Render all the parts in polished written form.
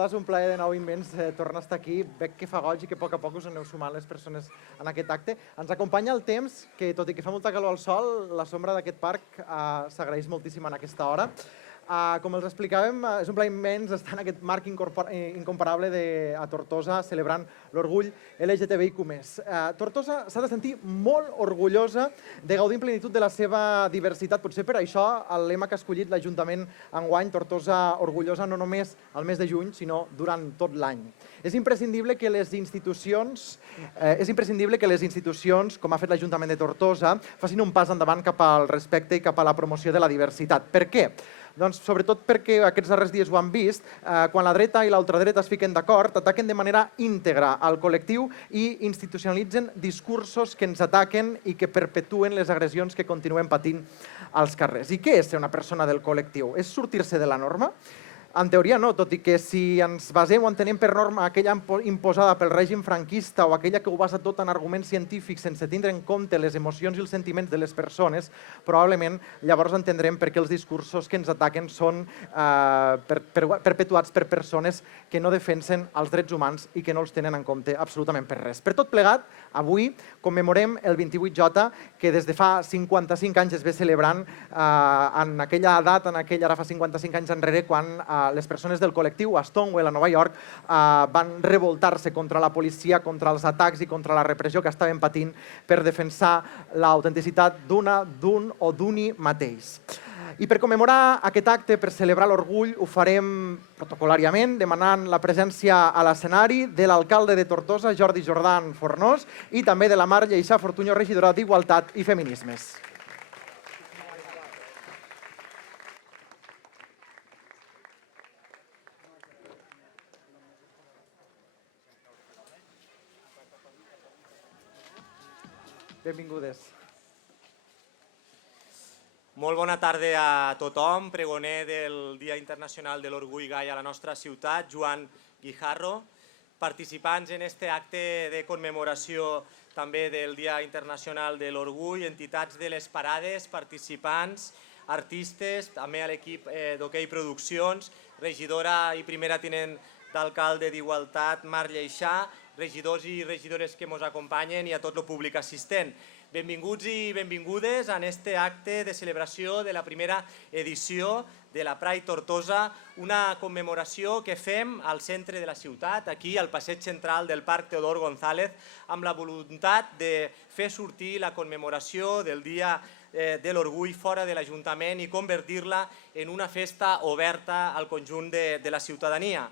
saludar, és un plaer de nou immens tornar a estar aquí. Veig que fa goig i que a poc us aneu sumant les persones en aquest acte. Ens acompanya el temps, que tot i que fa molta calor al sol, la sombra d'aquest parc s'agraeix moltíssim en aquesta hora. Com els explicàvem, és un plaer immens estar en aquest marc incomparable a Tortosa celebrant l'orgull LGTBIQ+. Tortosa s'ha de sentir molt orgullosa de gaudir en plenitud de la seva diversitat. Potser per això el lema que ha escollit l'Ajuntament enguany, Tortosa orgullosa, no només al mes de juny, sinó durant tot l'any. És imprescindible que les institucions, com ha fet l'Ajuntament de Tortosa, facin un pas endavant cap al respecte i cap a la promoció de la diversitat. Per què? Doncs sobretot perquè aquests darrers dies ho han vist, quan la dreta i l'ultradreta es fiquen d'acord, ataquen de manera íntegra al col·lectiu i institucionalitzen discursos que ens ataquen i que perpetuen les agressions que continuem patint als carrers. I què és ser una persona del col·lectiu? És sortir-se de la norma? En teoria no, tot i que si ens basem o entenem per norma aquella imposada pel règim franquista o aquella que ho basa tot en arguments científics sense tindre en compte les emocions i els sentiments de les persones, probablement llavors entendrem per què els discursos que ens ataquen són perpetuats per persones que no defensen els drets humans i que no els tenen en compte absolutament per res. Per tot plegat, avui commemorem el 28J, que des de fa 55 anys es ve celebrant en aquella data, ara fa 55 anys enrere, quan les persones del col·lectiu a Stonewall, a Nova York, van revoltar-se contra la policia, contra els atacs i contra la repressió que estaven patint per defensar l'autenticitat d'un o d'uni mateix. I per commemorar aquest acte, per celebrar l'orgull, ho farem protocolàriament, demanant la presència a l'escenari de l'alcalde de Tortosa, Jordi Jordan Fornós, i també de la Mar Lleixà Fortuño, regidora d'Igualtat i Feminismes. Benvingudes. Molt bona tarda a tothom. Pregoner del Dia Internacional de l'Orgull Gai a la nostra ciutat, Joan Guijarro. Participants en aquest acte de commemoració també del Dia Internacional de l'Orgull, entitats de les parades, participants, artistes, també a l'equip d'Hoquei Produccions, regidora i primera tinent d'alcalde d'Igualtat, Mar Lleixà, regidors i regidores que ens acompanyen i a tot el públic assistent. Benvinguts i benvingudes a aquest acte de celebració de la primera edició de la Pride Tortosa, una commemoració que fem al centre de la ciutat, aquí al passeig central del Parc Teodor González, amb la voluntat de fer sortir la commemoració del Dia de l'Orgull fora de l'Ajuntament i convertir-la en una festa oberta al conjunt de la ciutadania.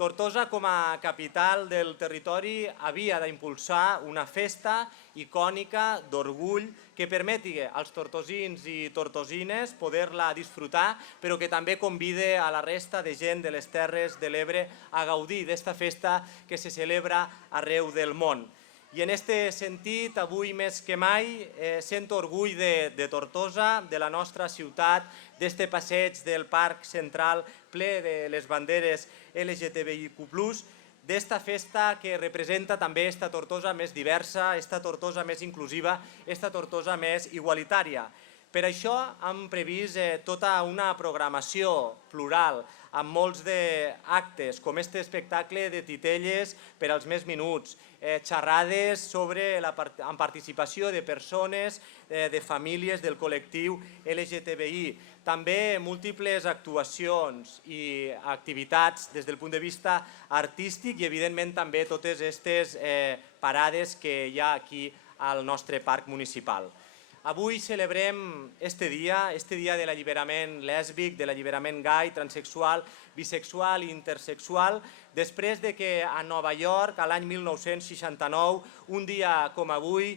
Tortosa, com a capital del territori, havia d'impulsar una festa icònica d'orgull que permeti als tortosins i tortosines poder-la disfrutar, però que també convide a la resta de gent de les Terres de l'Ebre a gaudir d'esta festa que se celebra arreu del món. I en aquest sentit, avui més que mai, sento orgull de Tortosa, de la nostra ciutat, d'este passeig del Parc Central ple de les banderes LGTBIQ+, d'esta festa que representa també esta Tortosa més diversa, esta Tortosa més inclusiva, esta Tortosa més igualitària. Per això hem previst tota una programació plural, amb molts d'actes, com aquest espectacle de titelles per als més menuts, xerrades amb participació de persones, de famílies del col·lectiu LGTBI, també múltiples actuacions i activitats des del punt de vista artístic i evidentment també totes aquestes parades que hi ha aquí al nostre parc municipal. Avui celebrem este dia de l'alliberament lèsbic, de l'alliberament gai, transexual, bisexual i intersexual, després que a Nova York, a l'any 1969, un dia com avui,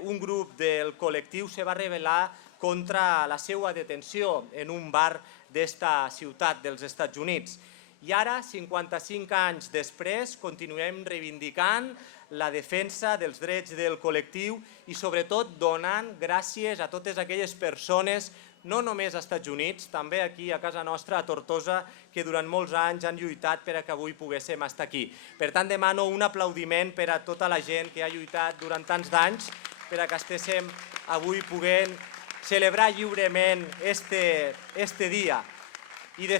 un grup del col·lectiu se va rebel·lar contra la seva detenció en un bar d'esta ciutat dels Estats Units. I ara, 55 anys després, continuem reivindicant la defensa dels drets del col·lectiu i sobretot donant gràcies a totes aquelles persones, no només als Estats Units, també aquí a casa nostra, a Tortosa, que durant molts anys han lluitat perquè avui poguéssim estar aquí. Per tant, demano un aplaudiment per a tota la gent que ha lluitat durant tants d'anys perquè estiguéssim avui podent celebrar lliurement este dia. I de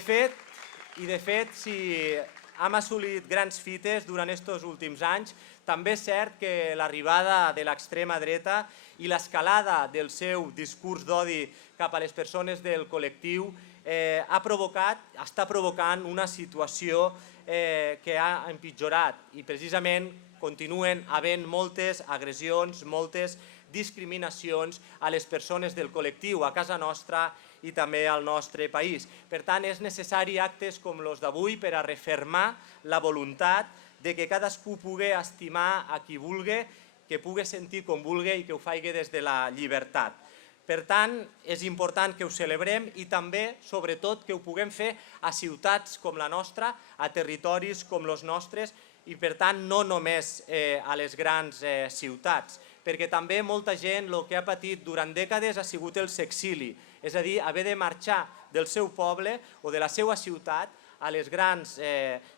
fet, si hem assolit grans fites durant aquests últims anys. També és cert que l'arribada de l'extrema dreta i l'escalada del seu discurs d'odi cap a les persones del col·lectiu està provocant una situació que ha empitjorat i precisament continuen havent moltes agressions, moltes discriminacions a les persones del col·lectiu a casa nostra i també al nostre país. Per tant, és necessari actes com els d'avui per a refermar la voluntat de que cadascú pugui estimar a qui vulgui, que pugui sentir com vulgui i que ho faci des de la llibertat. Per tant, és important que ho celebrem i també, sobretot, que ho puguem fer a ciutats com la nostra, a territoris com els nostres i, per tant, no només a les grans ciutats, perquè també molta gent el que ha patit durant dècades ha sigut el sexili, és a dir, haver de marxar del seu poble o de la seva ciutat a les grans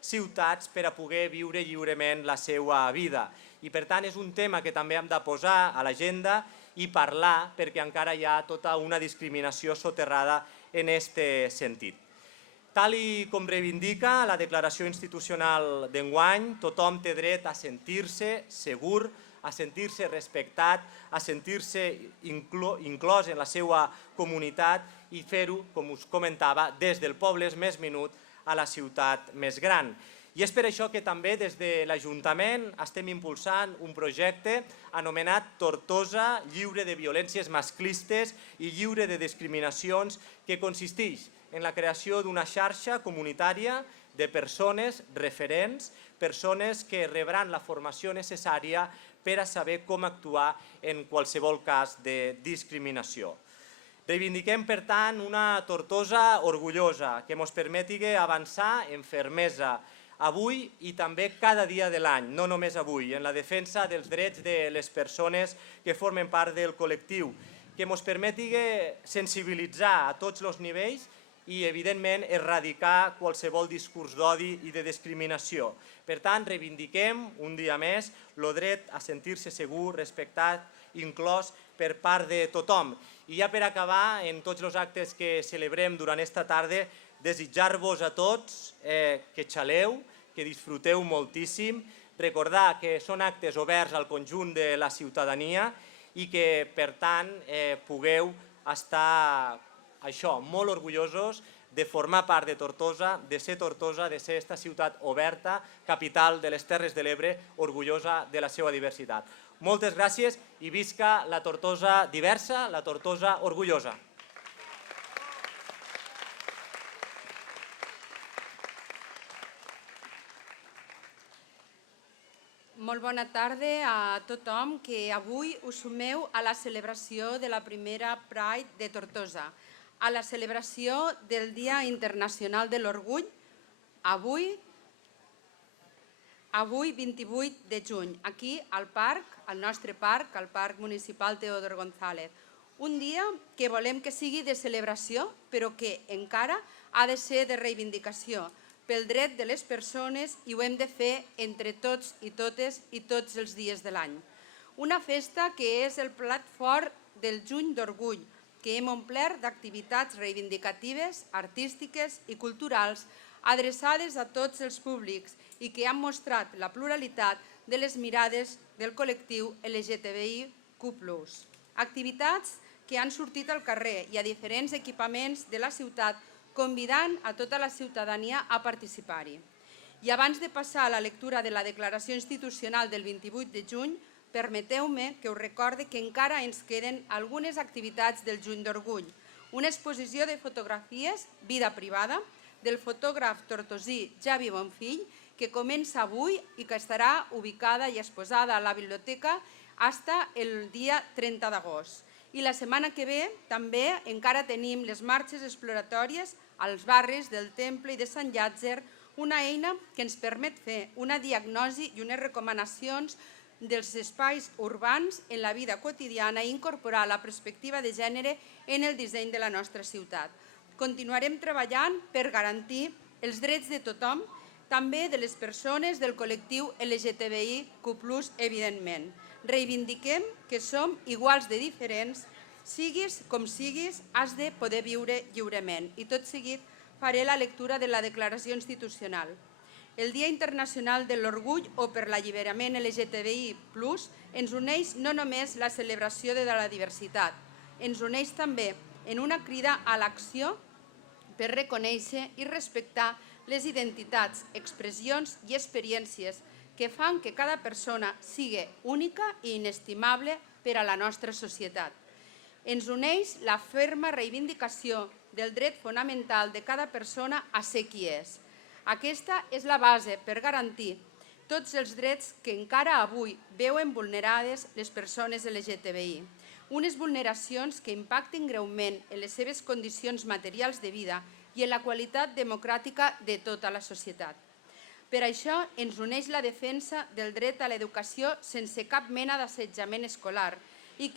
ciutats per a poder viure lliurement la seva vida. I, per tant, és un tema que també hem de posar a l'agenda i parlar perquè encara hi ha tota una discriminació soterrada en aquest sentit. Tal com reivindica la declaració institucional d'enguany, tothom té dret a sentir-se segur, a sentir-se respectat, a sentir-se inclòs en la seva comunitat i fer-ho, com us comentava, des del poble més minut a la ciutat més gran. I és per això que també des de l'Ajuntament estem impulsant un projecte anomenat Tortosa, lliure de violències masclistes i lliure de discriminacions, que consisteix en la creació d'una xarxa comunitària de persones referents, persones que rebran la formació necessària per a saber com actuar en qualsevol cas de discriminació. Reivindiquem, per tant, una Tortosa orgullosa que ens permeti avançar en fermesa avui i també cada dia de l'any, no només avui, en la defensa dels drets de les persones que formen part del col·lectiu, que ens permeti sensibilitzar a tots els nivells i, evidentment, erradicar qualsevol discurs d'odi i de discriminació. Per tant, reivindiquem un dia més el dret a sentir-se segur, respectat, inclòs per part de tothom. I ja per acabar, en tots els actes que celebrem durant aquesta tarda, desitjar-vos a tots que xaleu, que disfruteu moltíssim, recordar que són actes oberts al conjunt de la ciutadania i que, per tant, pugueu estar molt orgullosos de formar part de Tortosa, de ser aquesta ciutat oberta, capital de les Terres de l'Ebre, orgullosa de la seva diversitat. Moltes gràcies i visca la Tortosa diversa, la Tortosa orgullosa. Molt bona tarda a tothom que avui us sumeu a la celebració de la primera Pride de Tortosa, a la celebració del Dia Internacional de l'Orgull, avui 28 de juny, aquí al parc, al nostre parc, al Parc Municipal Teodor González. Un dia que volem que sigui de celebració, però que encara ha de ser de reivindicació, pel dret de les persones i ho hem de fer entre tots i totes i tots els dies de l'any. Una festa que és el plat fort del Juny d'Orgull, que hem omplert d'activitats reivindicatives, artístiques i culturals adreçades a tots els públics i que han mostrat la pluralitat de les mirades del col·lectiu LGTBIQ+. Activitats que han sortit al carrer i a diferents equipaments de la ciutat convidant a tota la ciutadania a participar-hi. I abans de passar a la lectura de la declaració institucional del 28 de juny, permeteu-me que us recorde que encara ens queden algunes activitats del Juny d'Orgull. Una exposició de fotografies, vida privada, del fotògraf tortosí Javi Bonfill, que comença avui i que estarà ubicada i exposada a la biblioteca fins el dia 30 d'agost. I la setmana que ve també encara tenim les marxes exploratòries als barris del Temple i de Sant Llàtzer, una eina que ens permet fer una diagnosi i unes recomanacions dels espais urbans en la vida quotidiana i incorporar la perspectiva de gènere en el disseny de la nostra ciutat. Continuarem treballant per garantir els drets de tothom, també de les persones del col·lectiu LGTBIQ+, evidentment. Reivindiquem que som iguals de diferents, siguis com siguis, has de poder viure lliurement. I tot seguit faré la lectura de la declaració institucional. El Dia Internacional de l'Orgull o per l'Alliberament LGTBI+, ens uneix no només la celebració de la diversitat, ens uneix també en una crida a l'acció per reconèixer i respectar les identitats, expressions i experiències que fan que cada persona sigui única i inestimable per a la nostra societat. Ens uneix la ferma reivindicació del dret fonamental de cada persona a ser qui és. Aquesta és la base per garantir tots els drets que encara avui veuen vulnerades les persones LGTBI. Unes vulneracions que impacten greument en les seves condicions materials de vida i en la qualitat democràtica de tota la societat. Per això ens uneix la defensa del dret a l'educació sense cap mena d'assetjament escolar i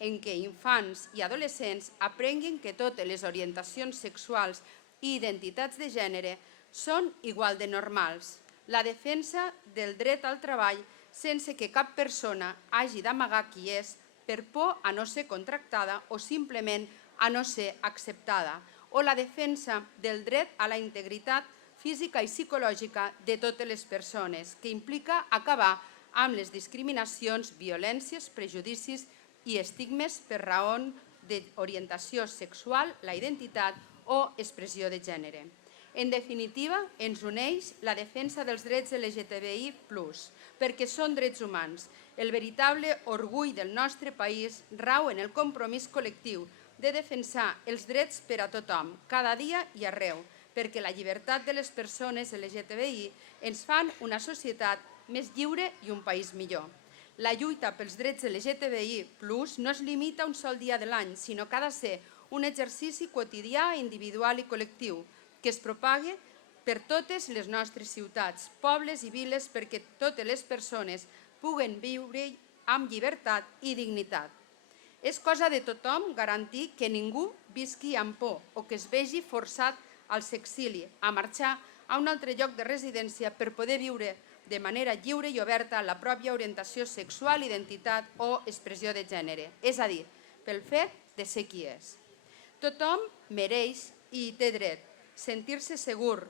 en què infants i adolescents aprenguin que totes les orientacions sexuals i identitats de gènere són igual de normals. La defensa del dret al treball sense que cap persona hagi d'amagar qui és per por a no ser contractada o simplement a no ser acceptada, o la defensa del dret a la integritat física i psicològica de totes les persones, que implica acabar amb les discriminacions, violències, prejudicis i estigmes per raó d'orientació sexual, la identitat o expressió de gènere. En definitiva, ens uneix la defensa dels drets LGTBI+, perquè són drets humans. El veritable orgull del nostre país rau en el compromís col·lectiu de defensar els drets per a tothom, cada dia i arreu, perquè la llibertat de les persones LGTBI ens fan una societat més lliure i un país millor. La lluita pels drets LGTBI+ no es limita a un sol dia de l'any, sinó que ha de ser un exercici quotidià, individual i col·lectiu, que es propague per totes les nostres ciutats, pobles i viles perquè totes les persones puguen viure amb llibertat i dignitat. És cosa de tothom garantir que ningú visqui amb por o que es vegi forçat al exili, a marxar a un altre lloc de residència per poder viure de manera lliure i oberta la pròpia orientació sexual, identitat o expressió de gènere, és a dir, pel fet de ser qui és. Tothom mereix i té dret a sentir-se segur,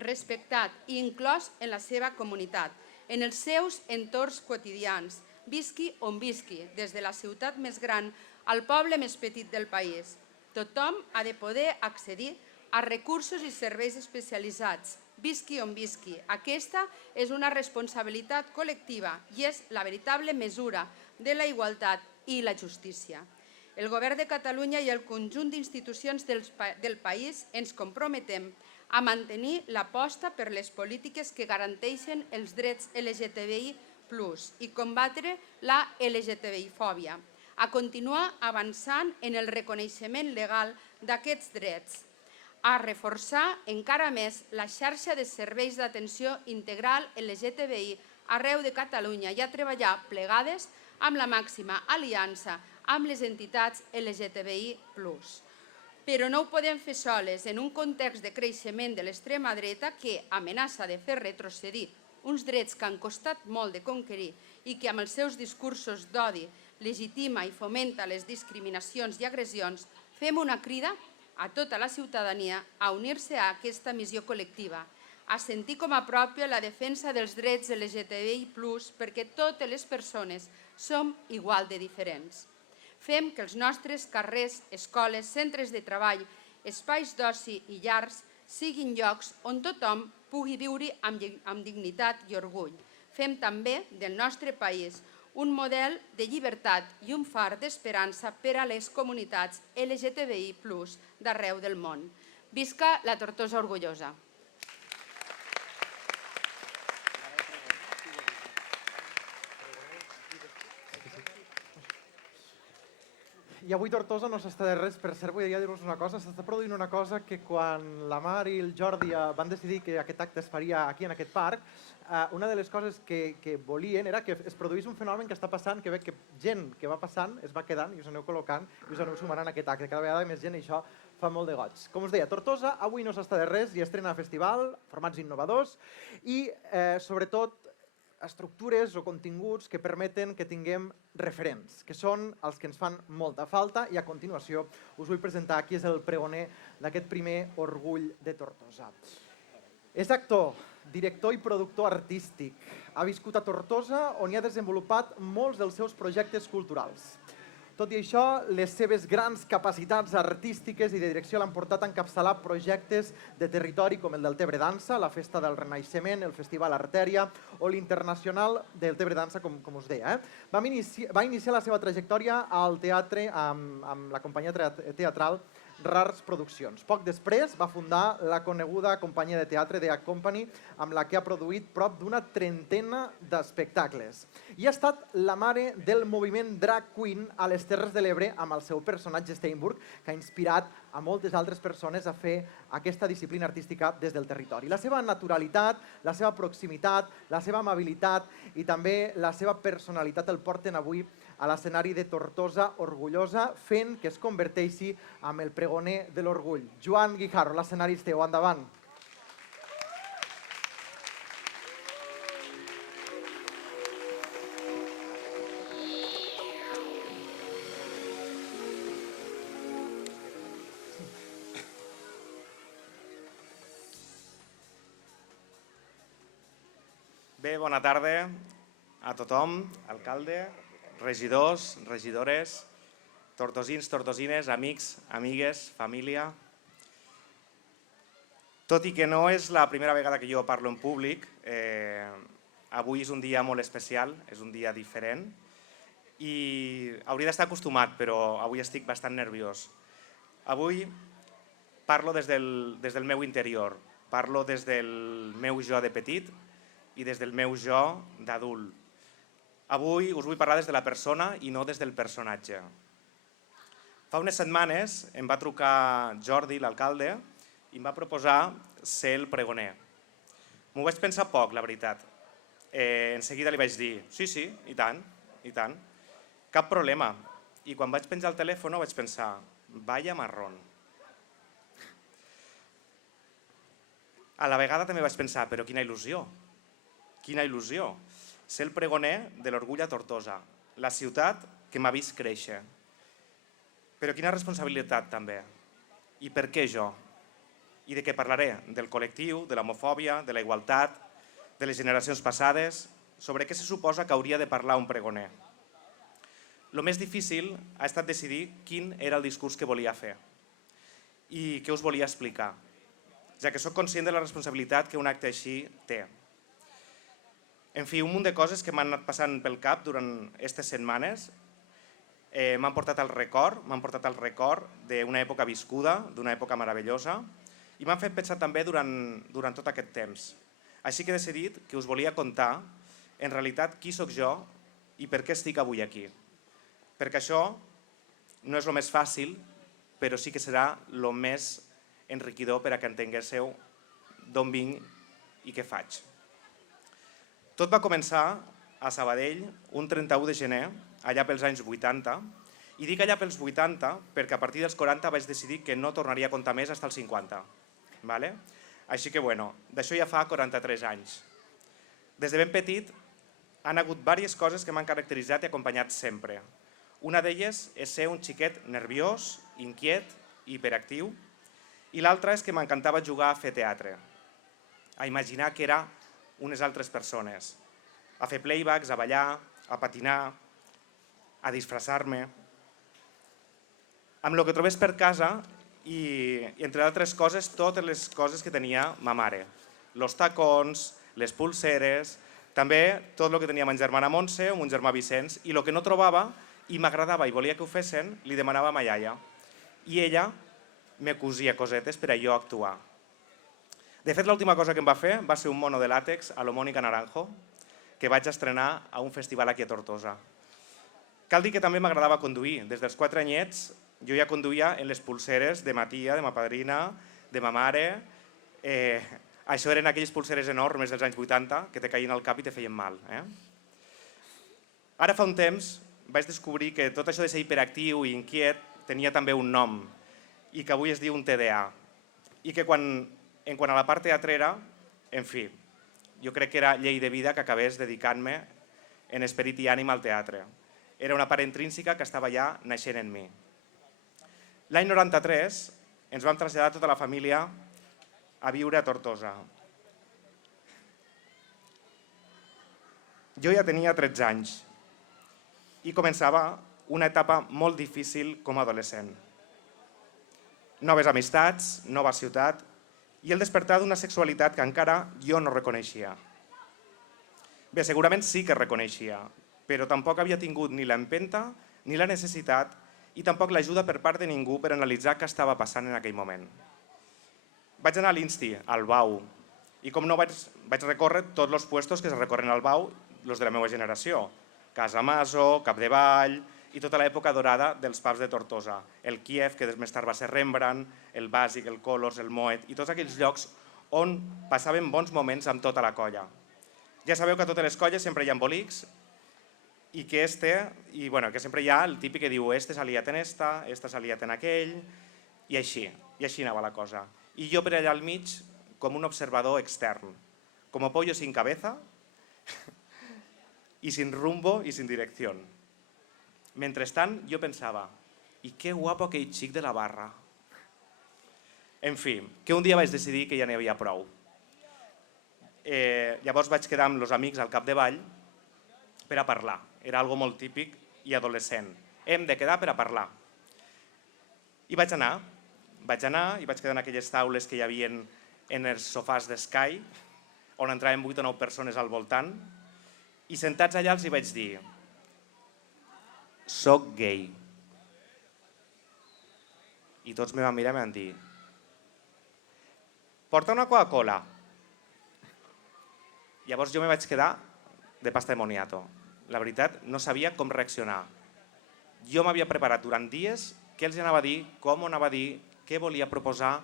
respectat i inclòs en la seva comunitat, en els seus entorns quotidians, visqui on visqui, des de la ciutat més gran al poble més petit del país. Tothom ha de poder accedir a recursos i serveis especialitzats, visqui on visqui. Aquesta és una responsabilitat col·lectiva i és la veritable mesura de la igualtat i la justícia. El Govern de Catalunya i el conjunt d'institucions del país ens comprometem a mantenir l'aposta per les polítiques que garanteixen els drets LGTBI+ i combatre la LGTBI-fòbia, a continuar avançant en el reconeixement legal d'aquests drets, a reforçar encara més la xarxa de serveis d'atenció integral LGTBI arreu de Catalunya i a treballar plegades amb la màxima aliança amb les entitats LGTBI+. Però no ho podem fer soles en un context de creixement de l'extrema dreta que amenaça de fer retrocedir uns drets que han costat molt de conquerir i que amb els seus discursos d'odi legitima i fomenta les discriminacions i agressions. Fem una crida a tota la ciutadania a unir-se a aquesta missió col·lectiva, a sentir com a pròpia la defensa dels drets LGTBI+, perquè totes les persones som igual de diferents. Fem que els nostres carrers, escoles, centres de treball, espais d'oci i llars siguin llocs on tothom pugui viure amb dignitat i orgull. Fem també del nostre país un model de llibertat i un far d'esperança per a les comunitats LGTBI+ d'arreu del món. Visca la Tortosa orgullosa! I avui Tortosa no s'està de res, per cert, vull dir-vos una cosa, s'està produint una cosa que quan la Mar i el Jordi van decidir que aquest acte es faria aquí en aquest parc, una de les coses que volien era que es produís un fenomen que està passant, que veig que gent que va passant es va quedant i us aneu col·locant i us aneu sumant en aquest acte, cada vegada més gent i això fa molt de goig. Com us deia, Tortosa avui no s'està de res i estrena festival, formats innovadors i sobretot estructures o continguts que permeten que tinguem referents, que són els que ens fan molta falta, i a continuació us vull presentar qui és el pregoner d'aquest primer Orgull de Tortosa. És actor, director i productor artístic. Ha viscut a Tortosa, on hi ha desenvolupat molts dels seus projectes culturals. Tot i això, les seves grans capacitats artístiques i de direcció l'han portat a encapçalar projectes de territori com el del Tebre Dansa, la Festa del Renaixement, el Festival Artèria o l'Internacional del Tebre Dansa, com us deia. Va iniciar la seva trajectòria al teatre amb la companyia teatral Rars Produccions. Poc després va fundar la coneguda companyia de teatre The Act Company, amb la que ha produït prop d'una trentena d'espectacles. I ha estat la mare del moviment drag queen a les Terres de l'Ebre amb el seu personatge Steinburg, que ha inspirat a moltes altres persones a fer aquesta disciplina artística des del territori. La seva naturalitat, la seva proximitat, la seva amabilitat i també la seva personalitat el porten avui a l'escenari de Tortosa orgullosa, fent que es converteixi en el pregoner de l'orgull. Joan Guijarro, l'escenari és teu, endavant. Bé, bona tarda a tothom, alcalde, regidors, regidores, tortosins, tortosines, amics, amigues, família. Tot i que no és la primera vegada que jo parlo en públic, avui és un dia molt especial, és un dia diferent i hauria d'estar acostumat, però avui estic bastant nerviós. Avui parlo des del meu interior, parlo des del meu jo de petit i des del meu jo d'adult. Avui us vull parlar des de la persona i no des del personatge. Fa unes setmanes em va trucar Jordi, l'alcalde, i em va proposar ser el pregoner. M'ho vaig pensar poc, la veritat. En seguida li vaig dir, sí, i tant, i tant. Cap problema. I quan vaig penjar el telèfon vaig pensar, vaya marrón. A la vegada també vaig pensar, però quina il·lusió. Quina il·lusió. Ser el pregoner de l'orgull a Tortosa, la ciutat que m'ha vist créixer. Però quina responsabilitat també. I per què jo? I de què parlaré? Del col·lectiu, de l'homofòbia, de la igualtat, de les generacions passades, sobre què se suposa que hauria de parlar un pregoner. El més difícil ha estat decidir quin era el discurs que volia fer i què us volia explicar, ja que sóc conscient de la responsabilitat que un acte així té. En fi, un munt de coses que m'han anat passant pel cap durant aquestes setmanes m'han portat al record d'una època viscuda, d'una època meravellosa, i m'han fet pensar també durant tot aquest temps. Així que he decidit que us volia contar en realitat qui sóc jo i per què estic avui aquí. Perquè això no és el més fàcil, però sí que serà el més enriquidor per a que entenguéssiu d'on vinc i què faig. Tot va començar a Sabadell un 31 de gener, allà pels anys 80, i dic allà pels 80 perquè a partir dels 40 vaig decidir que no tornaria a comptar més fins als 50. Així que, d'això ja fa 43 anys. Des de ben petit han hagut diverses coses que m'han caracteritzat i acompanyat sempre. Una d'elles és ser un xiquet nerviós, inquiet i hiperactiu, i l'altra és que m'encantava jugar a fer teatre, a imaginar que era unes altres persones, a fer playbacks, a ballar, a patinar, a disfressar-me, amb el que trobés per casa i, entre altres coses, totes les coses que tenia ma mare. Los tacons, les pulseres, també tot el que tenia ma germana Montse o mon germà Vicenç, i el que no trobava i m'agradava i volia que ho fessin, li demanava a ma iaia. I ella me cosia cosetes per a jo actuar. De fet, l'última cosa que em va fer va ser un mono de làtex a lo Mónica Naranjo, que vaig estrenar a un festival aquí a Tortosa. Cal dir que també m'agradava conduir. Des dels 4 anyets jo ja conduïa en les pulseres de ma tia, de ma padrina, de ma mare. Això eren aquelles pulseres enormes dels anys 80 que te caïen al cap i te feien mal. Ara fa un temps vaig descobrir que tot això de ser hiperactiu i inquiet tenia també un nom i que avui es diu un TDA. I que en quant a la part teatrera, en fi, jo crec que era llei de vida que acabés dedicant-me en esperit i ànima al teatre. Era una part intrínseca que estava ja naixent en mi. L'any 93 ens vam traslladar tota la família a viure a Tortosa. Jo ja tenia 13 anys i començava una etapa molt difícil com a adolescent. Noves amistats, nova ciutat i el despertar d'una sexualitat que encara jo no reconeixia. Bé, segurament sí que reconeixia, però tampoc havia tingut ni l'empenta ni la necessitat i tampoc l'ajuda per part de ningú per analitzar què estava passant en aquell moment. Vaig anar a l'Insti, al BAU, i com no vaig recórrer tots els puestos que es recorren al BAU, els de la meva generació. Casa Maso, Capdevall i tota l'època dorada dels pubs de Tortosa. El Kiev, que més tard va ser Rembrandt, el Bàsic, el Colors, el Moet i tots aquells llocs on passaven bons moments amb tota la colla. Ja sabeu que a totes les colles sempre hi ha embolics i que sempre hi ha el típic que diu este s'ha liat en esta s'ha liat en aquell, i així anava la cosa. I jo per allà al mig, com un observador extern, como pollo sin cabeza y sin rumbo y sin dirección. Mentrestant, jo pensava, i que guapo aquell xic de la barra. En fi, que un dia vaig decidir que ja n'hi havia prou. Llavors vaig quedar amb els amics al Capdevall per a parlar. Era algo molt típic i adolescent. Hem de quedar per a parlar. I vaig anar i vaig quedar en aquelles taules que hi havia en els sofàs d'Sky, on entraven 8 o 9 persones al voltant, i sentats allà els hi vaig dir «Soc gay». I tots me van mirar i me van dir «Porta una Coca-Cola». Llavors jo me vaig quedar de pasta de moniato. La veritat, no sabia com reaccionar. Jo m'havia preparat durant dies què els anava a dir, com ho anava a dir, què volia proposar,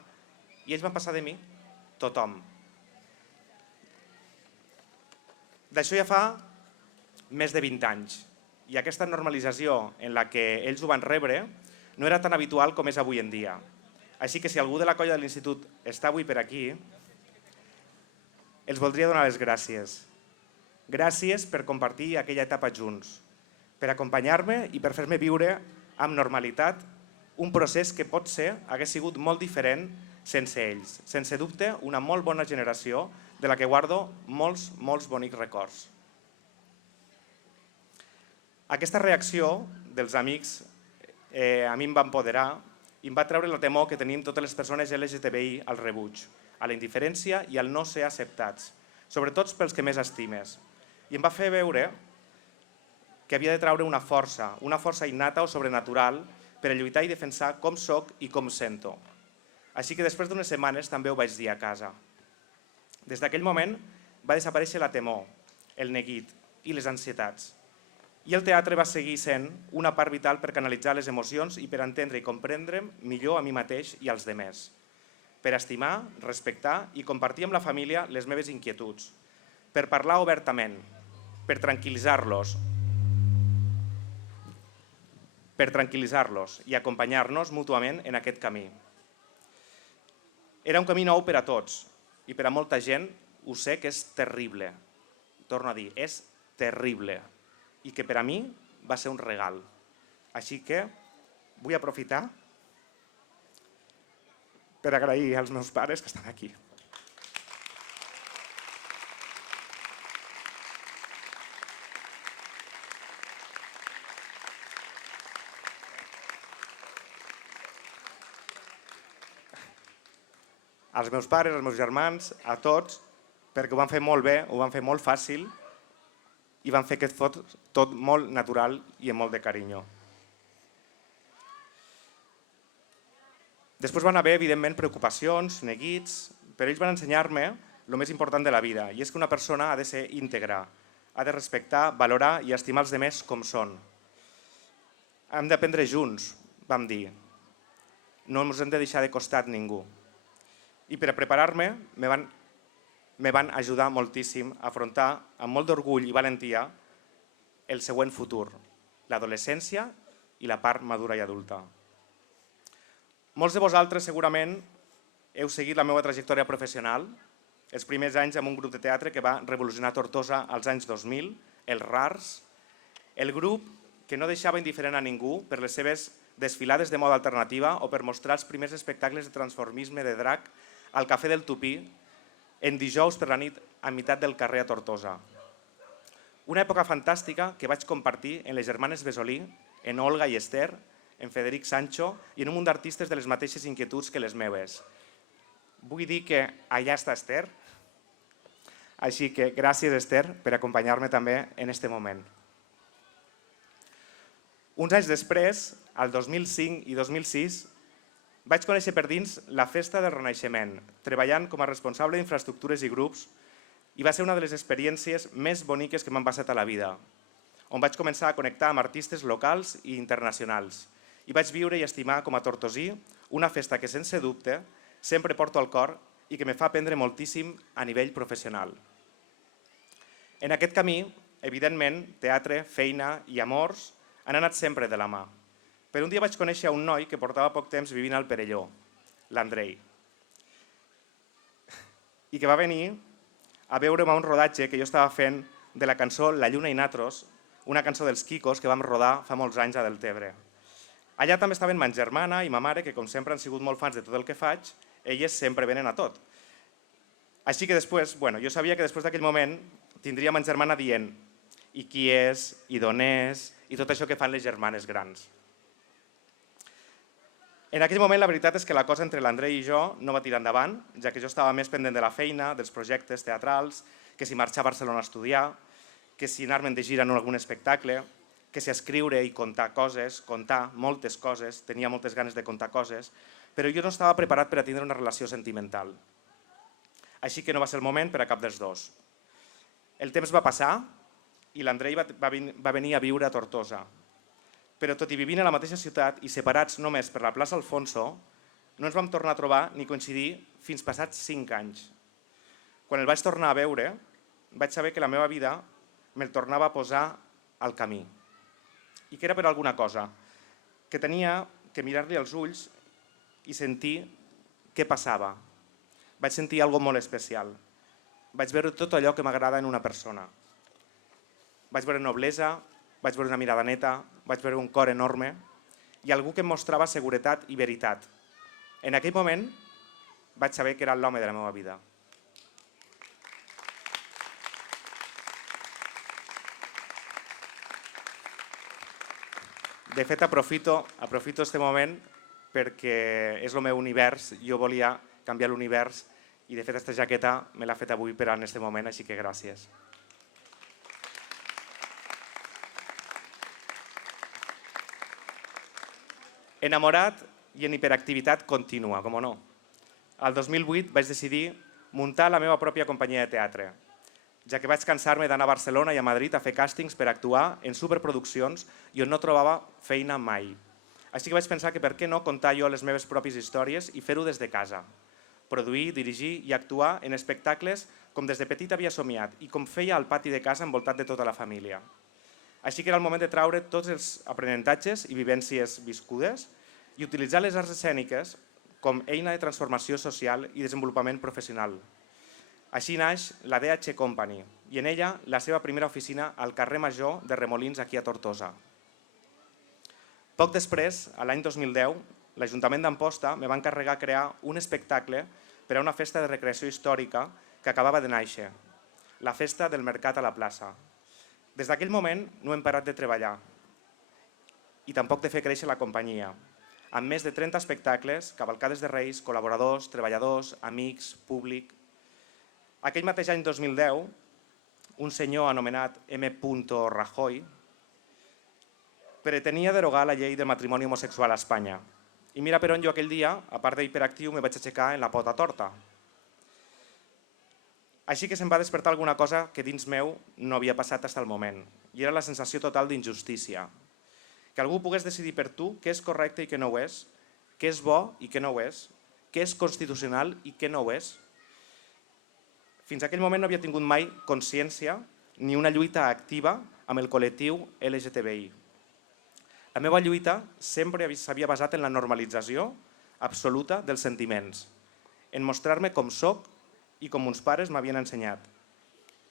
i ells van passar de mi, tothom. D'això ja fa més de 20 anys, i aquesta normalització en la que ells ho van rebre no era tan habitual com és avui en dia. Així que si algú de la colla de l'institut està avui per aquí, els voldria donar les gràcies. Gràcies per compartir aquella etapa junts, per acompanyar-me i per fer-me viure amb normalitat un procés que potser hagués sigut molt diferent sense ells. Sense dubte, una molt bona generació de la que guardo molts bonics records. Aquesta reacció dels amics a mi em va empoderar i em va treure la temor que tenim totes les persones LGTBI al rebuig, a la indiferència i al no ser acceptats, sobretot pels que més estimes. I em va fer veure que havia de treure una força innata o sobrenatural per a lluitar i defensar com soc i com sento. Així que després d'unes setmanes també ho vaig dir a casa. Des d'aquell moment va desaparèixer la temor, el neguit i les ansietats. I el teatre va seguir sent una part vital per canalitzar les emocions i per entendre i comprendre millor a mi mateix i als demés. Per estimar, respectar i compartir amb la família les meves inquietuds. Per parlar obertament, per tranquil·litzar-los i acompanyar-nos mútuament en aquest camí. Era un camí nou per a tots i per a molta gent ho sé que és terrible. Torno a dir, és terrible. I que per a mi va ser un regal. Així que vull aprofitar per agrair als meus pares que estan aquí. Als meus pares, als meus germans, a tots, perquè ho van fer molt bé, ho van fer molt fàcil i van fer que fos tot molt natural i amb molt de carinyo. Després van haver, evidentment, preocupacions, neguits, però ells van ensenyar-me el més important de la vida, i és que una persona ha de ser íntegra, ha de respectar, valorar i estimar els demés com són. Hem d'aprendre junts, vam dir. No ens hem de deixar de costat ningú. I per a preparar-me, me van ajudar moltíssim a afrontar amb molt d'orgull i valentia el següent futur, l'adolescència i la part madura i adulta. Molts de vosaltres segurament heu seguit la meva trajectòria professional, els primers anys amb un grup de teatre que va revolucionar Tortosa als anys 2000, els Rars, el grup que no deixava indiferent a ningú per les seves desfilades de moda alternativa o per mostrar els primers espectacles de transformisme de drac al Cafè del Tupí en dijous per la nit a meitat del carrer a Tortosa. Una època fantàstica que vaig compartir en les germanes Besolí, en Olga i Esther, en Federic Sancho i en un munt d'artistes de les mateixes inquietuds que les meves. Vull dir que allà està Esther, així que gràcies Esther per acompanyar-me també en aquest moment. Uns anys després, al 2005 i 2006, vaig conèixer per dins la Festa del Renaixement, treballant com a responsable d'infraestructures i grups, i va ser una de les experiències més boniques que m'han passat a la vida, on vaig començar a connectar amb artistes locals i internacionals, i vaig viure i estimar com a tortosí una festa que, sense dubte, sempre porto al cor i que me fa aprendre moltíssim a nivell professional. En aquest camí, evidentment, teatre, feina i amors han anat sempre de la mà. Però un dia vaig conèixer un noi que portava poc temps vivint al Perelló, l'Andrei, i que va venir a veure'm a un rodatge que jo estava fent de la cançó La lluna i natros, una cançó dels Quicos que vam rodar fa molts anys a Deltebre. Allà també estaven ma germana i ma mare, que com sempre han sigut molt fans de tot el que faig, elles sempre venen a tot. Així que després, jo sabia que després d'aquell moment tindria ma germana dient i qui és, i d'on és, i tot això que fan les germanes grans. En aquell moment la veritat és que la cosa entre l'Andrei i jo no va tirar endavant, ja que jo estava més pendent de la feina, dels projectes teatrals, que si marxar a Barcelona a estudiar, que si anar-me'n de gira en algun espectacle, que si escriure i contar coses, contar moltes coses, tenia moltes ganes de contar coses, però jo no estava preparat per a tindre una relació sentimental. Així que no va ser el moment per a cap dels dos. El temps va passar i l'Andrei va venir a viure a Tortosa. Però tot i vivint a la mateixa ciutat i separats només per la plaça Alfonso, no ens vam tornar a trobar ni coincidir fins passats 5 anys. Quan el vaig tornar a veure, vaig saber que la meva vida me'l tornava a posar al camí. I que era per alguna cosa, que tenia que mirar-li als ulls i sentir què passava. Vaig sentir alguna cosa molt especial. Vaig veure tot allò que m'agrada en una persona. Vaig veure noblesa, vaig veure una mirada neta, vaig veure un cor enorme i algú que em mostrava seguretat i veritat. En aquell moment vaig saber que era l'home de la meva vida. De fet, aprofito aquest moment perquè és el meu univers. Jo volia canviar l'univers i, de fet, aquesta jaqueta me l'ha fet avui per en aquest moment, així que gràcies. Enamorat i en hiperactivitat contínua, com no. Al 2008 vaig decidir muntar la meva pròpia companyia de teatre, ja que vaig cansar-me d'anar a Barcelona i a Madrid a fer càstings per actuar en superproduccions i on no trobava feina mai. Així que vaig pensar que per què no contar jo les meves pròpies històries i fer-ho des de casa. Produir, dirigir i actuar en espectacles com des de petit havia somiat i com feia al pati de casa envoltat de tota la família. Així que era el moment de traure tots els aprenentatges i vivències viscudes i utilitzar les arts escèniques com eina de transformació social i desenvolupament professional. Així naix la DH Company i en ella la seva primera oficina al carrer Major de Remolins, aquí a Tortosa. Poc després, a l'any 2010, l'Ajuntament d'Amposta me va encarregar crear un espectacle per a una festa de recreació històrica que acabava de néixer, la Festa del Mercat a la Plaça. Des d'aquell moment no hem parat de treballar i tampoc de fer créixer la companyia, amb més de 30 espectacles, cavalcades de reis, col·laboradors, treballadors, amics, públic. Aquell mateix any 2010, un senyor anomenat M. Rajoy pretenia derogar la llei del matrimoni homosexual a Espanya. I mira per on jo aquell dia, a part d'hiperactiu, me vaig aixecar en la pota torta. Així que se'm va despertar alguna cosa que dins meu no havia passat fins al moment, i era la sensació total d'injustícia. Que algú pogués decidir per tu què és correcte i què no ho és, què és bo i què no ho és, què és constitucional i què no ho és. Fins a aquell moment no havia tingut mai consciència ni una lluita activa amb el col·lectiu LGTBI. La meva lluita sempre s'havia basat en la normalització absoluta dels sentiments, en mostrar-me com soc i com uns pares m'havien ensenyat.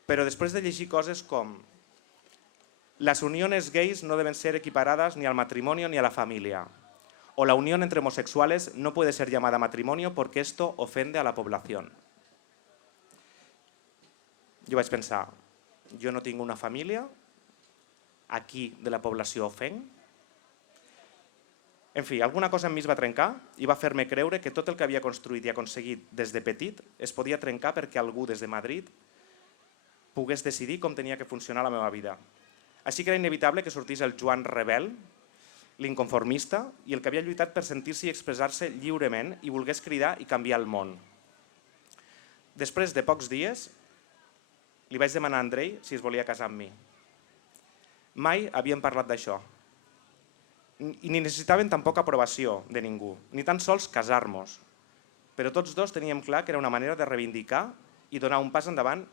Però després de llegir coses com las uniones gays no deben ser equiparadas ni al matrimonio ni a la familia, o la unión entre homosexuales no puede ser llamada matrimonio porque esto ofende a la población. Jo vaig pensar, jo no tinc una família, aquí de la població ofenc. En fi, alguna cosa en mi es va trencar i va fer-me creure que tot el que havia construït i aconseguit des de petit es podia trencar perquè algú des de Madrid pogués decidir com tenia que funcionar la meva vida. Així que era inevitable que sortís el Joan rebel, l'inconformista i el que havia lluitat per sentir-se i expressar-se lliurement i volgués cridar i canviar el món. Després de pocs dies, li vaig demanar a Andrei si es volia casar amb mi. Mai havíem parlat d'això. I ni necessitaven tampoc aprovació de ningú, ni tan sols casar-nos. Però tots dos teníem clar que era una manera de reivindicar i donar un pas endavant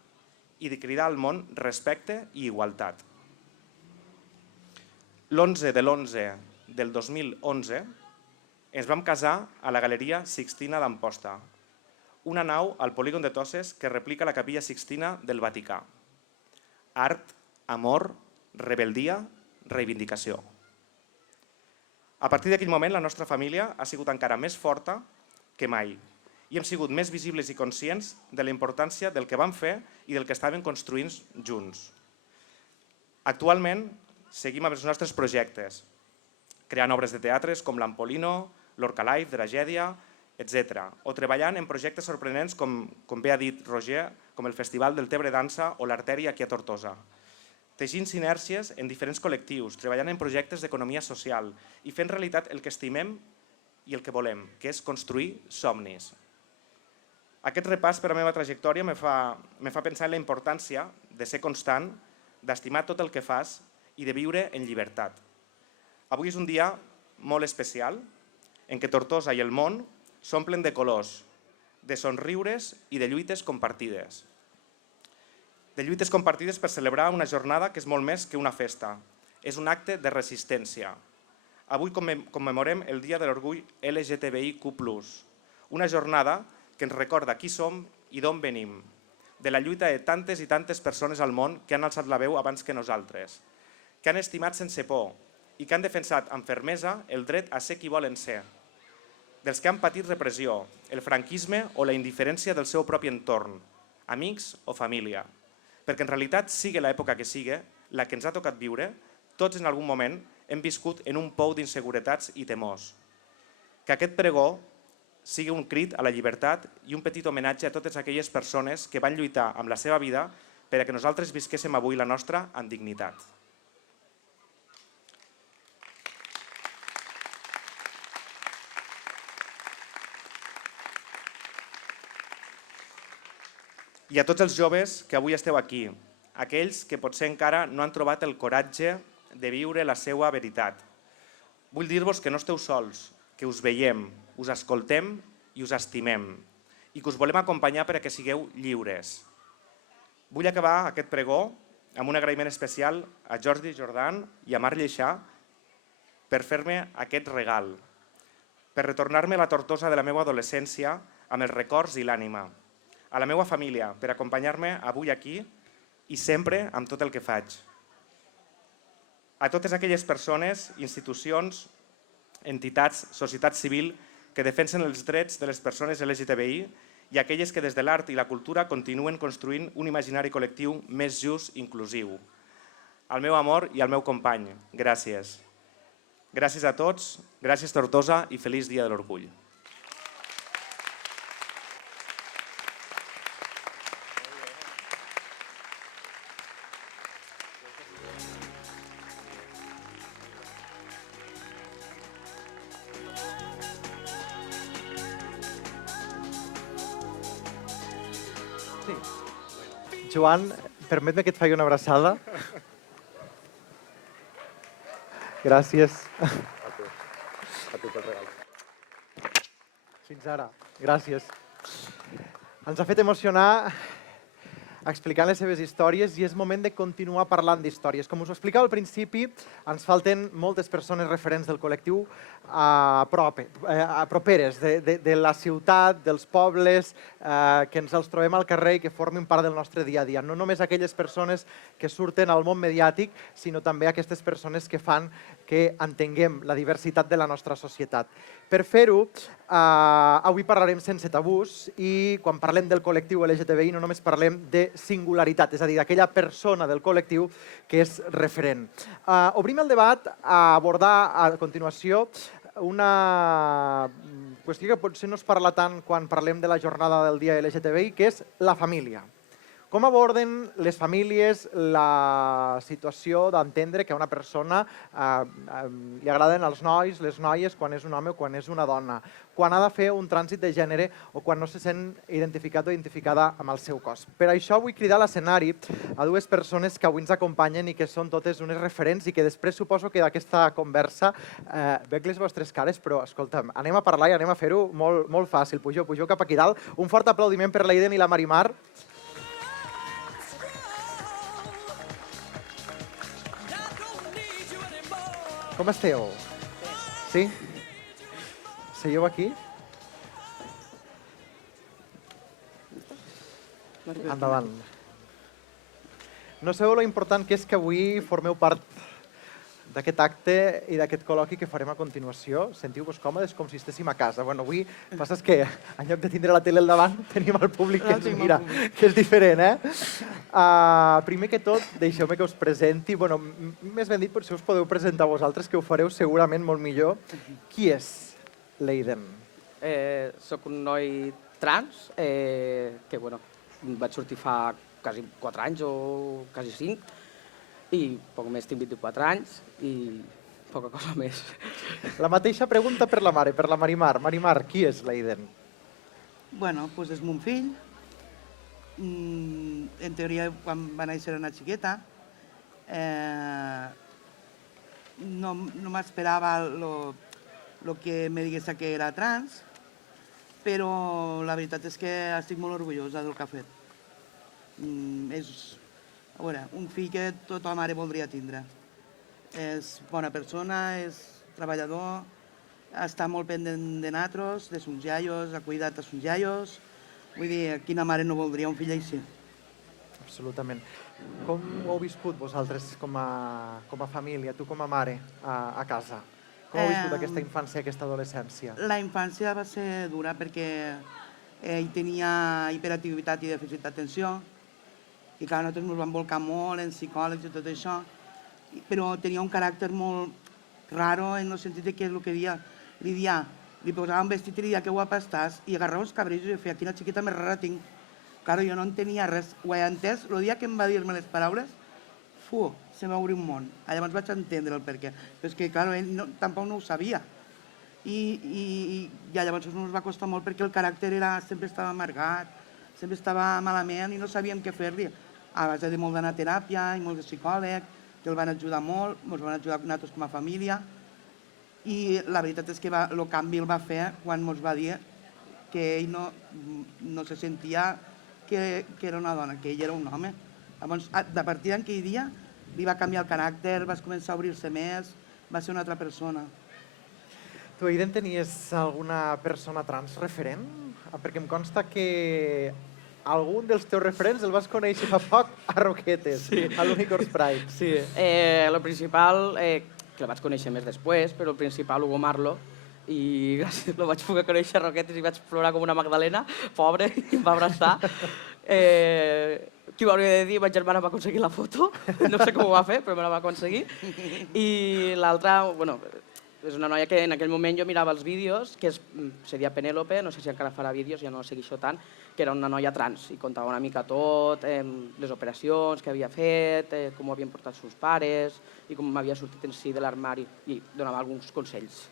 i de cridar al món respecte i igualtat. L'11 de l'11 del 2011 ens vam casar a la Galeria Sixtina d'Amposta, una nau al polígon de Toses que replica la Capilla Sixtina del Vaticà. Art, amor, rebeldia, reivindicació. A partir d'aquell moment, la nostra família ha sigut encara més forta que mai i hem sigut més visibles i conscients de la importància del que vam fer i del que estàvem construint junts. Actualment, seguim amb els nostres projectes, creant obres de teatres com l'Ampolino, l'Orca Live, Tragèdia, etc. O treballant en projectes sorprenents com bé ha dit Roger, com el Festival del Tebre Dansa o l'Artèria aquí a Tortosa. Teixint sinèrcies en diferents col·lectius, treballant en projectes d'economia social i fent realitat el que estimem i el que volem, que és construir somnis. Aquest repàs per a la meva trajectòria me fa pensar en la importància de ser constant, d'estimar tot el que fas i de viure en llibertat. Avui és un dia molt especial en què Tortosa i el món s'omplen de colors, de somriures i de lluites compartides. De lluites compartides per celebrar una jornada que és molt més que una festa. És un acte de resistència. Avui commemorem el Dia de l'Orgull LGTBIQ+, una jornada que ens recorda qui som i d'on venim, de la lluita de tantes i tantes persones al món que han alçat la veu abans que nosaltres, que han estimat sense por i que han defensat amb fermesa el dret a ser qui volen ser, dels que han patit repressió, el franquisme o la indiferència del seu propi entorn, amics o família. Perquè en realitat, sigui l'època que sigui, la que ens ha tocat viure, tots en algun moment hem viscut en un pou d'inseguretats i temors. Que aquest pregó sigui un crit a la llibertat i un petit homenatge a totes aquelles persones que van lluitar amb la seva vida per a que nosaltres visquéssim avui la nostra amb dignitat. I a tots els joves que avui esteu aquí, aquells que potser encara no han trobat el coratge de viure la seva veritat. Vull dir-vos que no esteu sols, que us veiem, us escoltem i us estimem i que us volem acompanyar per a que sigueu lliures. Vull acabar aquest pregó amb un agraïment especial a Jordi Jordan i a Marc Lleixà per fer-me aquest regal, per retornar-me a la Tortosa de la meva adolescència amb els records i l'ànima, a la meva família per acompanyar-me avui aquí i sempre amb tot el que faig. A totes aquelles persones, institucions, entitats, societat civil que defensen els drets de les persones LGTBI i aquelles que des de l'art i la cultura continuen construint un imaginari col·lectiu més just i inclusiu. Al meu amor i al meu company, gràcies. Gràcies a tots, gràcies Tortosa i feliç Dia de l'Orgull. Joan, permet-me que et faci una abraçada. Gràcies. A tu pel regal. Fins ara. Gràcies. Ens ha fet emocionar explicant les seves històries i és moment de continuar parlant d'històries. Com us explicava al principi, ens falten moltes persones referents del col·lectiu properes de la ciutat, dels pobles, que ens els trobem al carrer i que formin part del nostre dia a dia. No només aquelles persones que surten al món mediàtic, sinó també aquestes persones que fan que entenguem la diversitat de la nostra societat. Per fer-ho, avui parlarem sense tabús i quan parlem del col·lectiu LGTBI no només parlem de singularitat, és a dir, d'aquella persona del col·lectiu que és referent. Obrim el debat a abordar a continuació una qüestió que potser no es parla tant quan parlem de la jornada del dia LGTBI, que és la família. Com aborden les famílies la situació d'entendre que a una persona li agraden els nois, les noies, quan és un home o quan és una dona, quan ha de fer un trànsit de gènere o quan no se sent identificat o identificada amb el seu cos. Per això vull cridar a l'escenari a dues persones que avui ens acompanyen i que són totes unes referents i que després suposo que d'aquesta conversa veig les vostres cares, però escolta'm, anem a parlar i anem a fer-ho molt fàcil. Pugeu cap aquí dalt. Un fort aplaudiment per l'Aiden i la Marimar. Com esteu? Sí? Seieu aquí? Endavant. No sabeu lo important que és que avui formeu part d'aquest acte i d'aquest col·loqui que farem a continuació. Sentiu-vos còmodes com si estéssim a casa. Bueno, avui passa que en lloc de tindre la tele al davant tenim el públic que ens mira, que és diferent, Primer que tot, deixeu-me que us presenti. Bueno, més ben dit, potser us podeu presentar vosaltres, que ho fareu segurament molt millor. Qui és l'Aiden? Soc un noi trans, que vaig sortir fa quasi 4 anys o quasi 5, i poc més tinc 24 anys i poca cosa més. La mateixa pregunta per la mare, per la Marimar. Marimar, qui és l'Aiden? Bueno, doncs és mon fill. En teoria, quan va néixer una xiqueta, no m'esperava el que me digués que era trans, però la veritat és que estic molt orgullosa del que ha fet. És un fill que tota mare voldria tindre. És bona persona, és treballador, està molt pendent de nosaltres, de sus iaios, ha cuidat a sus iaios. Vull dir, quina mare no voldria un fill així? Absolutament. Com ho heu viscut vosaltres com a família, tu com a mare, a casa? Com heu viscut aquesta infància, aquesta adolescència? La infància va ser dura perquè ell tenia hiperactivitat i dèficit d'atenció, i clar, nosaltres ens vam volcar molt en psicòlegs i tot això, però tenia un caràcter molt raro en el sentit que el que li posava un vestit i li deia que guapa estàs, i agarrava els cabells i feia quina xiqueta més rara tinc. Claro, jo no entenia res, ho he entès, el dia que em va dir-me les paraules, se m'ha obrit un món. Llavors vaig entendre el perquè, però és que, clar, ell tampoc no ho sabia. I llavors ens va costar molt perquè el caràcter sempre estava amargat, sempre estava malament i no sabíem què fer-li. A base de molt d'anar a teràpia i molt de psicòleg, que el van ajudar molt, ens van ajudar nosaltres com a família. I la veritat és que el canvi el va fer quan ens va dir que ell no se sentia que era una dona, que ell era un home. Llavors, a partir d'aquell dia, li va canviar el caràcter, va començar a obrir-se més, va ser una altra persona. Tu, Aiden, tenies alguna persona trans referent? Perquè em consta que algun dels teus referents el vas conèixer fa poc a Roquetes, a l'Unicorns Pride. Sí, el principal, que el vaig conèixer més després, però el principal, Hugo Marlo, i gràcies, el vaig poder conèixer a Roquetes i vaig plorar com una magdalena, pobre, i em va abraçar. Qui m'hauria de dir, ma germana va aconseguir la foto, no sé com ho va fer, però me la va aconseguir. I l'altra, és una noia que en aquell moment jo mirava els vídeos, que se deia Penèlope, no sé si encara farà vídeos, ja no la segueixo tant, que era una noia trans i contava una mica tot, les operacions que havia fet, com ho havien portat sus pares i com m'havia sortit en si de l'armari i donava alguns consells.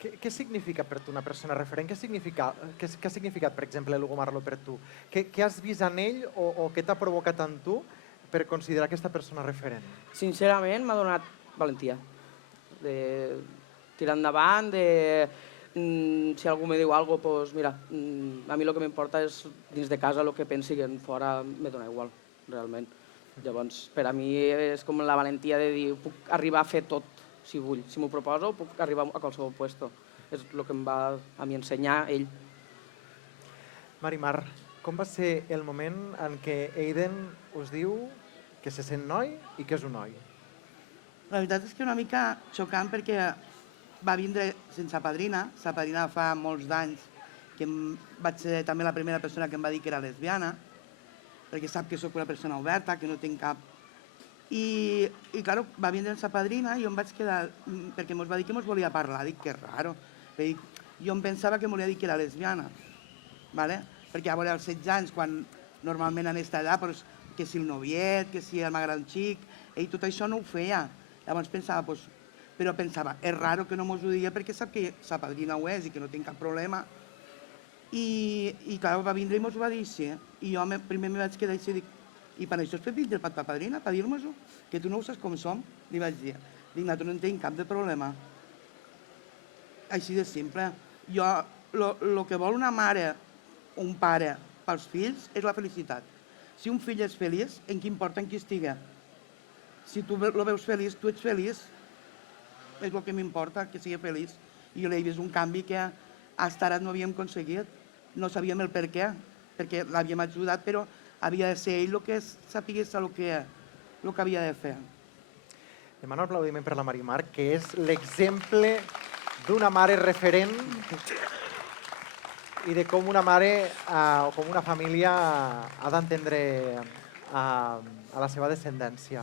Què significa per tu una persona referent? Què ha significat, per exemple, l'Hugo Marlo per tu? Què has vist en ell o què t'ha provocat en tu per considerar aquesta persona referent? Sincerament, m'ha donat valentia. De tirar endavant, si algú me diu alguna cosa, doncs mira, a mi el que m'importa és dins de casa el que pensi, que fora me dona igual, realment. Llavors, per a mi és com la valentia de dir, puc arribar a fer tot, si vull. Si m'ho proposo, puc arribar a qualsevol puesto. És el que em va a mi ensenyar ell. Marimar, com va ser el moment en què Aiden us diu que se sent noi i que és un noi? La veritat és que una mica xocant perquè va vindre sense padrina. Sa padrina fa molts d'anys que vaig ser també la primera persona que em va dir que era lesbiana, perquè sap que sóc una persona oberta, que no tinc cap... I clar, va vindre sa padrina i jo em vaig quedar... perquè mos va dir que mos volia parlar. Dic, que raro. Jo em pensava que em volia dir que era lesbiana, ¿vale? Perquè a veure, als 16 anys, quan normalment en aquesta edat, doncs, que si el noviet, que si m'agrada un xic, ell tot això no ho feia. Llavors pensava, doncs, però pensava, és raro que no mos ho digui perquè sap que sa padrina ho és i que no tinc cap problema. I clar, va vindre i mos ho va dir així. I jo primer me vaig quedar així i dic, i per això has fet vindre per ta padrina, per dir-nos-ho? Que tu no ho saps com som? Li vaig dir. Dic, no, tu no en tinc cap de problema. Així de simple. Jo, el que vol una mare o un pare pels fills és la felicitat. Si un fill és feliç, en què importa en qui estigui? Si tu el veus feliç, tu ets feliç. És el que m'importa, que sigui feliç. I jo l'he vist un canvi que fins ara no havíem aconseguit. No sabíem el per què, perquè l'havíem ajudat, però havia de ser ell el que sapigués el que havia de fer. Demano aplaudiment per la Marimar, que és l'exemple d'una mare referent i de com una mare o com una família ha d'entendre a la seva descendència.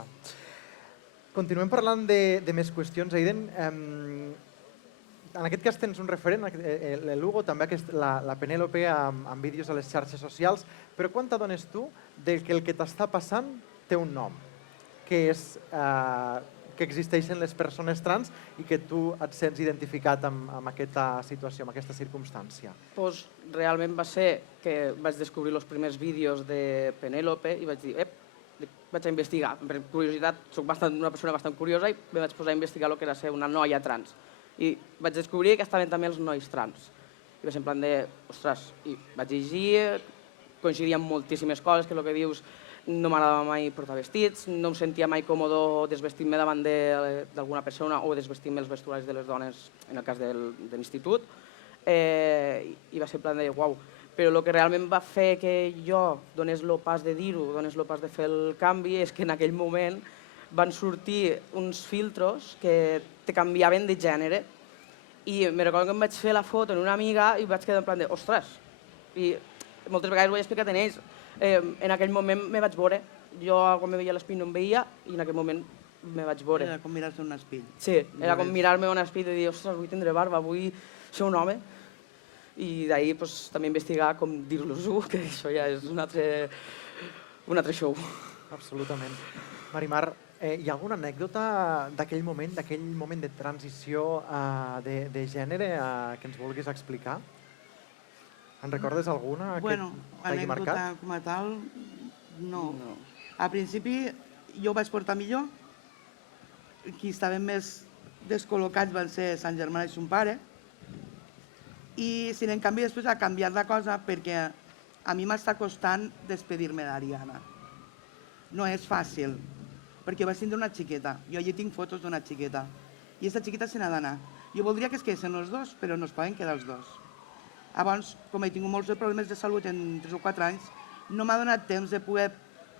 Continuem parlant de més qüestions. Aiden, en aquest cas tens un referent, el Hugo, també la Penélope amb vídeos a les xarxes socials, però quan t'adones tu que el que t'està passant té un nom, que és que existeixen les persones trans i que tu et sents identificat amb aquesta situació, amb aquesta circumstància? Pues, realment va ser que vaig descobrir els primers vídeos de Penélope i vaig dir, vaig a investigar. Per curiositat, soc una persona bastant curiosa i me vaig posar a investigar el que era ser una noia trans. I vaig descobrir que estaven també els nois trans. I vaig en plan de, ostres, i vaig llegir, coincidia amb moltíssimes coses, que és el que dius, no m'agradava mai portar vestits, no em sentia mai còmode desvestint-me davant d'alguna persona o desvestint-me els vestuaris de les dones, en el cas de l'institut, i va ser en plan de, uau. Però el que realment va fer que jo donés el pas de dir-ho, donés el pas de fer el canvi, és que en aquell moment van sortir uns filtros que te canviaven de gènere i me recordo que em vaig fer la foto en una amiga i vaig quedar en plan de, ostres, i moltes vegades ho he explicat en ells, en aquell moment me vaig veure. Jo quan me veia a l'espill no em veia i en aquell moment me vaig veure. Era com mirar-se un espill. Sí, era com mirar-me un espill i dir, ostres, vull tindre barba, vull ser un home. I d'ahir també investigar com dir-los-ho, que això ja és un altre show. Absolutament. Marimar, hi ha alguna anècdota d'aquell moment de transició de gènere que ens vulguis explicar? En recordes alguna que t'hagi marcat? Anècdota com a tal, no. A principi jo ho vaig portar millor. Qui estaven més descol·locats van ser sa germana i son pare. I, en canvi, després ha canviat la cosa perquè a mi m'està costant despedir-me d'Ariana. No és fàcil, perquè vaig tindre una xiqueta. Jo allí tinc fotos d'una xiqueta. I aquesta xiqueta se n'ha d'anar. Jo voldria que es quedessin els dos, però no es poden quedar els dos. Llavors, com he tingut molts problemes de salut en 3 o 4 anys, no m'ha donat temps de poder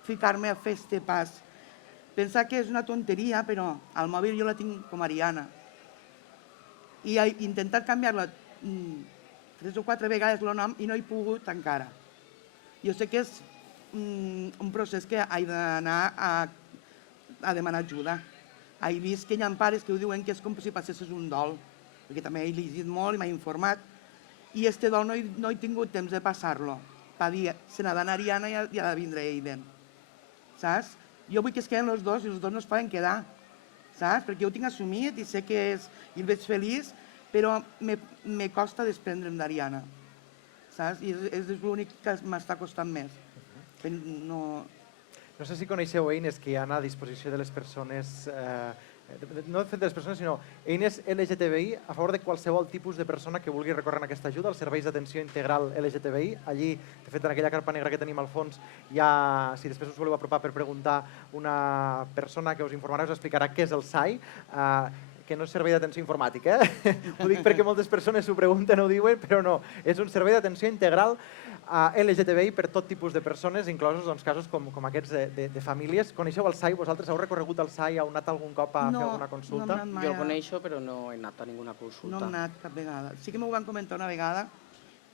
ficar-me a fer este pas. Pensar que és una tonteria, però al mòbil jo la tinc com Ariana. I he intentat canviar-la 3 o 4 vegades el nom i no he pogut encara. Jo sé que és un procés que he d'anar a demanar ajuda. He vist que hi ha pares que ho diuen que és com si passessis un dol, perquè també he llegit molt i m'he informat. I este dol no he tingut temps de passar-lo. Va dir, se n'ha d'anar Ariana i ha de vindre Aiden. Saps? Jo vull que es queden els dos i els dos no es poden quedar. Saps? Perquè jo ho tinc assumit i sé que el veig feliç, però me costa desprendre'm d'Ariana. Saps? I és l'únic que m'està costant més. No sé si coneixeu eines que hi ha a disposició de les persones, no de les persones, sinó eines LGTBI a favor de qualsevol tipus de persona que vulgui recórrer en aquesta ajuda, els serveis d'atenció integral LGTBI. Allí, de fet, en aquella carpa negra que tenim al fons, hi ha, si després us voleu apropar per preguntar, una persona que us informarà, us explicarà què és el SAI, que no és servei d'atenció informàtica, Ho dic perquè moltes persones s'ho pregunten o ho diuen, però no. És un servei d'atenció integral LGTBI per tot tipus de persones, inclosos casos com aquests de famílies. Coneixeu el SAI? Vosaltres heu recorregut el SAI? Heu anat algun cop a fer alguna consulta? No, no hem anat mai. Jo el coneixo, però no he anat a ninguna consulta. No hem anat cap vegada. Sí que m'ho van comentar una vegada,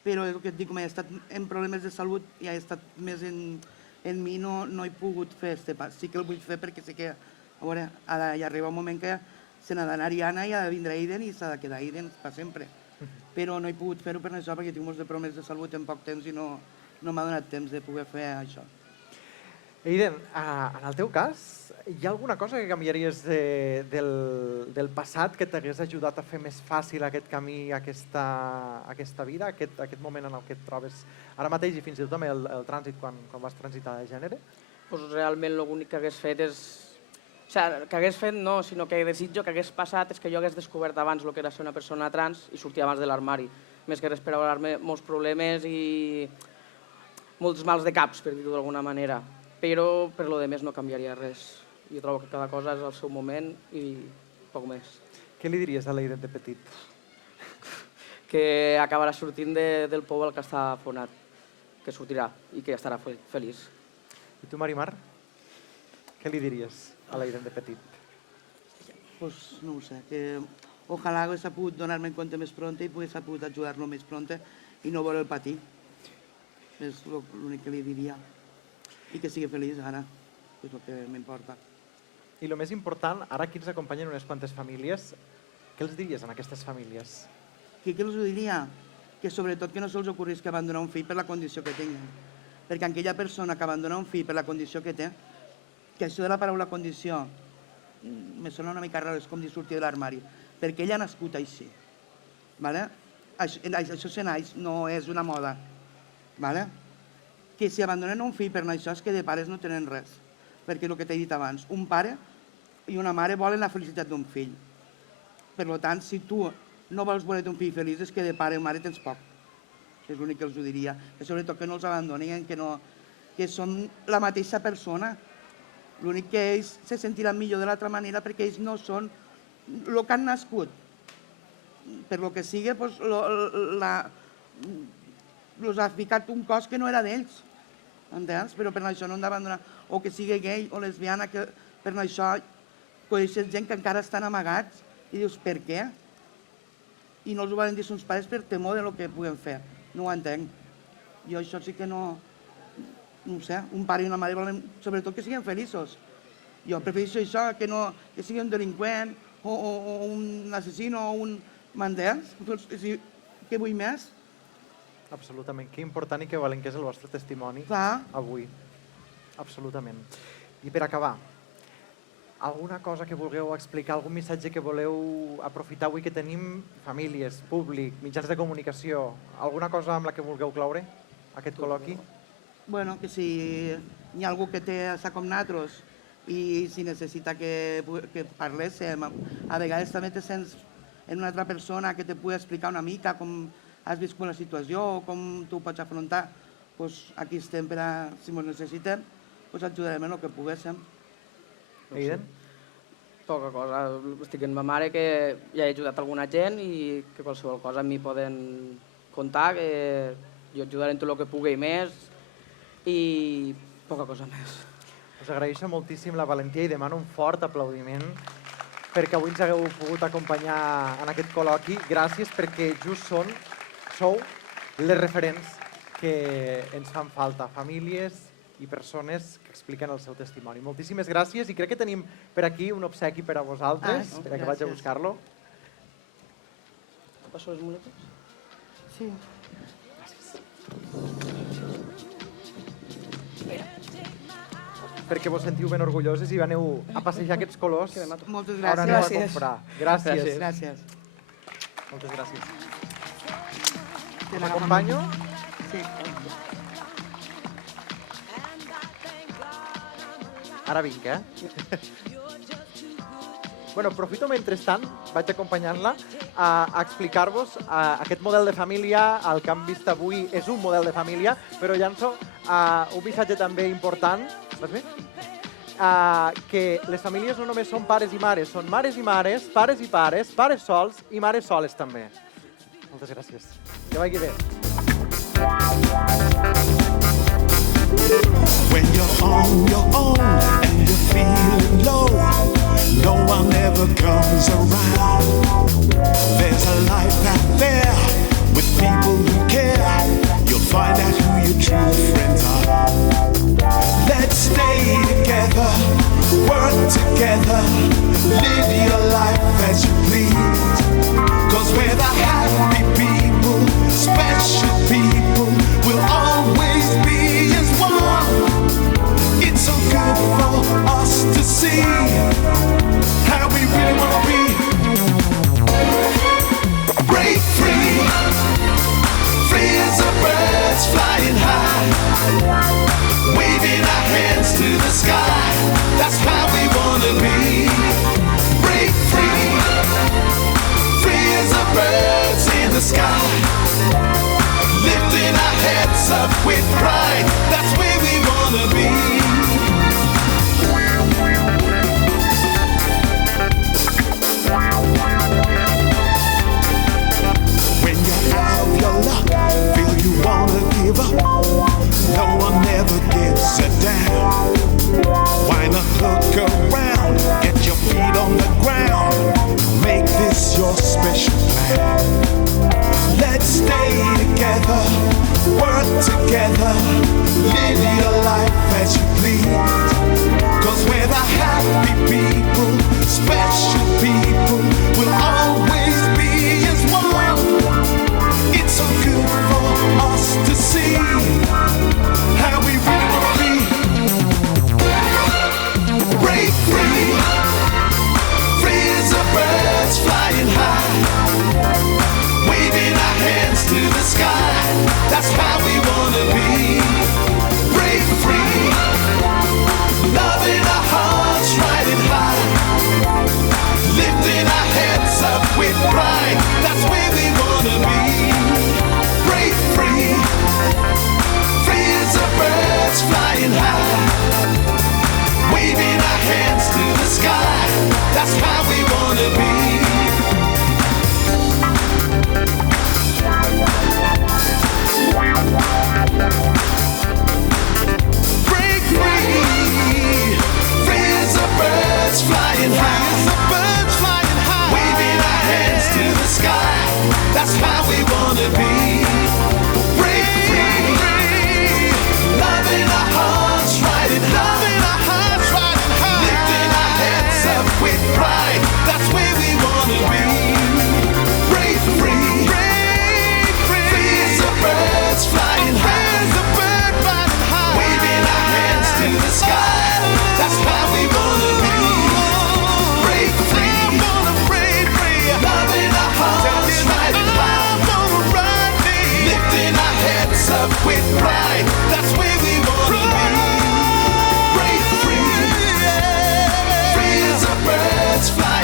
però és el que et dic, com he estat en problemes de salut i he estat més en mi, no he pogut fer este pas. Sí que el vull fer perquè sé que, a veure, hi arriba un moment que se n'ha d'anar Ariana i ha de vindre Aiden i s'ha de quedar Aiden per sempre. Però no he pogut fer-ho per això perquè tinc molts de problemes de salut en poc temps i no m'ha donat temps de poder fer això. Aiden, en el teu cas, hi ha alguna cosa que canviaries del passat que t'hagués ajudat a fer més fàcil aquest camí, aquesta vida, aquest moment en el que et trobes ara mateix i fins i tot també el trànsit quan vas transitar de gènere? Pues realment l'únic que hagués fet és... O sigui, que hagués fet no, sinó que desitjo que hagués passat és que jo hagués descobert abans el que era ser una persona trans i sortir abans de l'armari. Més que res per ahorrar-me molts problemes i molts mals de caps, per dir-ho d'alguna manera. Però per lo de més no canviaria res. Jo trobo que cada cosa és al seu moment i poc més. Què li diries a l'Aiden de petit? Que acabarà sortint del pou al que està fonat, que sortirà i que estarà feliç. I tu, Marimar? Què li diries a l'Aiden de petit? Pues no ho sé, que ojalà hagués pogut donar-me en compte més pronte i hagués pogut ajudar-lo més pronte i no voler patir. És l'únic que li diria. I que sigui feliç ara, que és el que m'importa. I el més important, ara aquí ens acompanyen unes quantes famílies, què els diries a aquestes famílies? Què els diria? Que sobretot que no se'ls ocorrís que abandonar un fill per la condició que tinguen. Perquè aquella persona que abandona un fill per la condició que té, que això de la paraula condició me sona una mica raro, és com dir sortir de l'armari, perquè ell ha nascut així. Això se naix, no és una moda. Que si abandonen un fill per això és que de pares no tenen res, perquè el que t'he dit abans, un pare i una mare volen la felicitat d'un fill. Per tant, si tu no vols voler un fill feliç és que de pare o mare tens poc. És l'únic que els ho diria. Que sobretot que no els abandonin, que són la mateixa persona. L'únic que ells se sentiran millor de l'altra manera perquè ells no són el que han nascut. Per lo que sigui, els ha ficat un cos que no era d'ells. Entens? Però per això no han d'abandonar. O que sigui gay o lesbiana, que per això coneixes gent que encara estan amagats i dius, per què? I no els ho volen dir els pares per temor del que puguen fer. No ho entenc. Jo això sí que no ho sé, un pare i una mare volen sobretot que siguin feliços. Jo prefereixo això, que sigui un delinqüent o un assassino o un mandès. Què vull més? Absolutament. Que important i que valent que és el vostre testimoni avui. Absolutament. I per acabar, alguna cosa que vulgueu explicar, algun missatge que voleu aprofitar avui que tenim famílies, públic, mitjans de comunicació, alguna cosa amb la que vulgueu cloure aquest col·loqui? Bueno, que si hi ha algú que té això com nosaltres i si necessita que parléssim, a vegades també te sents en una altra persona que te pugui explicar una mica com has viscut la situació o com tu ho pots afrontar, doncs aquí estem per a, si ens necessitem, doncs ajudarem en el que poguéssim. Aiden? Poca cosa. Estic amb ma mare que ja he ajudat alguna gent i que qualsevol cosa a mi poden contar, que jo ajudaré en tot el que pugui més i poca cosa més. Us agraeixo moltíssim la valentia i demano un fort aplaudiment perquè avui ens hagueu pogut acompanyar en aquest col·loqui. Gràcies perquè just sou les referents que ens fan falta, famílies i persones que expliquen el seu testimoni. Moltíssimes gràcies i crec que tenim per aquí un obsequi per a vosaltres, per que vaig a buscar-lo. Passo les muletes? Sí. Perquè vos sentiu ben orgulloses i aneu a passejar aquests colors. Moltes Ara aneu a gràcies. comprar. Gràcies. Gràcies. Moltes gràcies. Te Us acompanyo? Sí. Ara vinc, Bueno, aprofito mentrestant, vaig acompanyant-la a explicar-vos aquest model de família, el que hem vist avui és un model de família, però llanço un missatge també important. Vas bé? que les famílies no només són pares i mares, són mares i mares, pares i pares, pares sols i mares soles també. Moltes gràcies. Que vagi bé. When you're on your own and you're feeling low, no one ever comes around. There's a life out there with people who care. You'll find out who your true friends are. Let's stay together, work together, live your life as you please. 'Cause we're the happy people, special people, we'll always be as one. It's so good for us to see how we really want to be. Break free, free as the birds flying high, waving our hands to the sky. That's how we want to be. Break free, free as the birds in the sky, lifting our heads up with pride. That's where we want to be. When you're out of your luck, feel you wanna give up, no one ever gives a damn. Why not look around, get your feet on the ground, make this your special plan. Let's stay together, work together, live your life as you please. 'Cause we're the happy people, special people, we'll always be as one. It's so good for us to see how we really want to be. Break free, free as the birds flying high, waving our hands to the sky. That's how we want to be. Break free, loving our hearts riding high, lifting our heads up with pride. That's where we want to be. Break free, free as the birds flying high, waving our hands to the sky. That's how we want to be. Break free, free as the birds flying high, waving our hands to the sky. That's how we want to be. Break free, loving our hearts riding high, lifting our heads up with pride. That's where we want to be. Break free, free as the birds flying high, waving our hands to the sky. That's how we want to be. Break free, loving our hearts riding high, lifting our heads up with pride. That's where we want to be. Break free, free as the birds fly